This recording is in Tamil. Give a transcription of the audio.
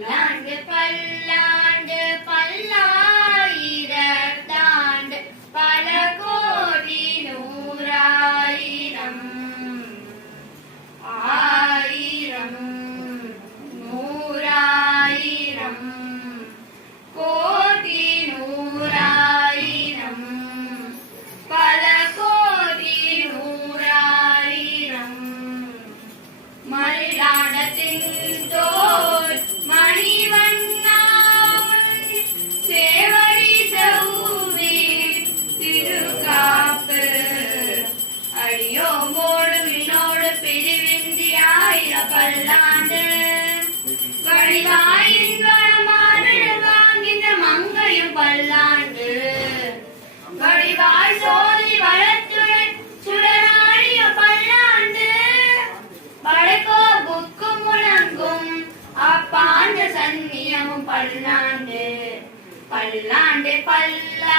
பல்லாண்டு பல்லாண்டு பல்லாயிரத்தாண்டு பல கோடி நூறாயிரம். ஆயிரம் நூறாயிரம். கோடி நூறாயிரம். பல கோடி நூறாயிரம். மயிலாடத்தின் அடியோமோடு வினோடு பிரிவிந்தி ஆயிர பல்லாண்டு. வழிவாயின் வளமாறு மங்கையும் பல்லாண்டு. வழிவாய் சோதி வளத்துடன் சுடராடிய பல்லாண்டு. படைக்கோ புக்கும் முழங்கும் அப்பாண்ட சன்னியமும் பல்லாண்டு. பல்லாண்டு பல்லாண்டே